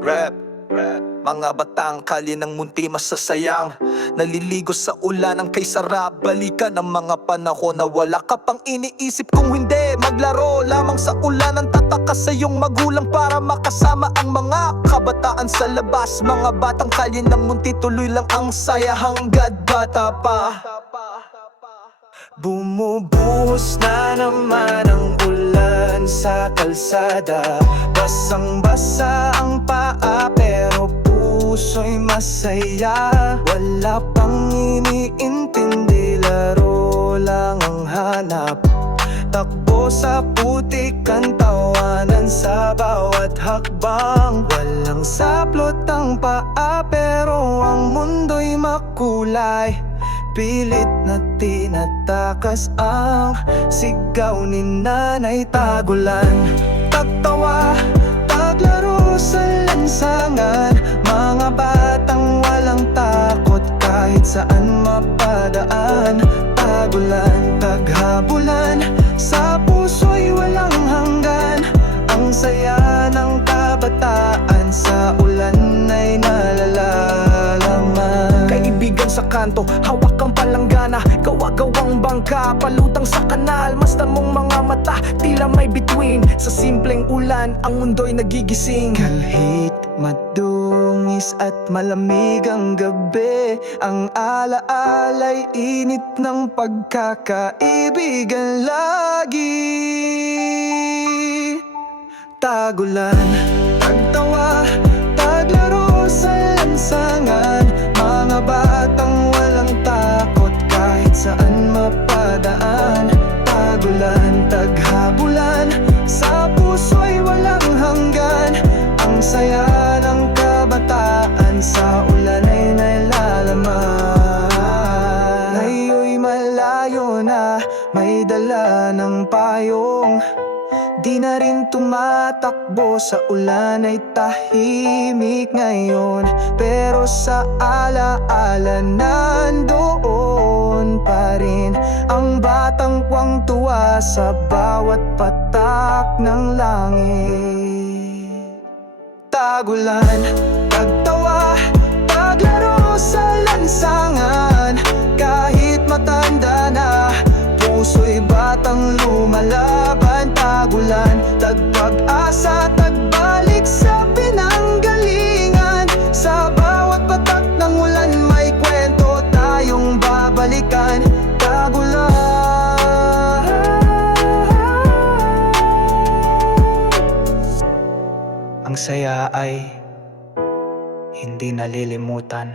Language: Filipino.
Rap, mga batang kalye ng munti masasayang naliligo sa ulan ng kay sarap. Balikan ang mga panahon na wala ka pang iniisip. Kung hindi, maglaro lamang sa ulan. Ang tatakas sa iyong magulang para makasama ang mga kabataan sa labas. Mga batang kalye ng munti, tuloy lang ang saya hanggat bata pa. Bumubuhos na naman ang ulan sa kalsada. Basang-basa ang paa pero puso'y masaya. Wala pang iniintindi, laro lang ang hanap. Takbo sa putikan, tawanan sa bawat hakbang. Walang saplot ang paa pero ang mundo'y makulay. Pilit na tinatakas ang sigaw ni Nanay Tagulan. Tagtawa, taglaro sa lansangan. Mga batang walang takot kahit saan mapadaan. Tagulan, taghabulan, sa puso'y walang hanggan. Ang saya ng kabataan sa ulan ay nalalalaman. Kaibigan sa kanto, hawak ang palanggana. Gawa-gawang bangka, palutang sa kanal. Masdan mong mga mata, tila may bituin. Sa simpleng ulan, ang mundo'y nagigising. Kahit madungis at malamig ang gabi, ang alaala'y init ng pagkakaibigan lagi. Tagulan, tagtawa, taglaro sa lansangan. Mga batang walang takot kahit saan mapadaan. Tagulan, taghabulan, sa puso'y walang hanggan. Ang saya ng kabataan sa ulan ay nailalaman. Ngayon'y malayo na, may dala ng payong. Di na rin tumatakbo sa ulan, ay tahimik ngayon. Pero sa alaala nandoon pa rin ang batang tuwang-tuwa sa bawat patak ng langit. Tagulan, tagtawa, taglaro sa lansangan. Kahit matanda na, puso'y batang lumalaban. Tagulan, tagpag-asa, tagbalik sa pinanggalingan. Sa bawat patak ng ulan may kwento tayong babalikan. Tagulan, ang saya ay hindi nalilimutan.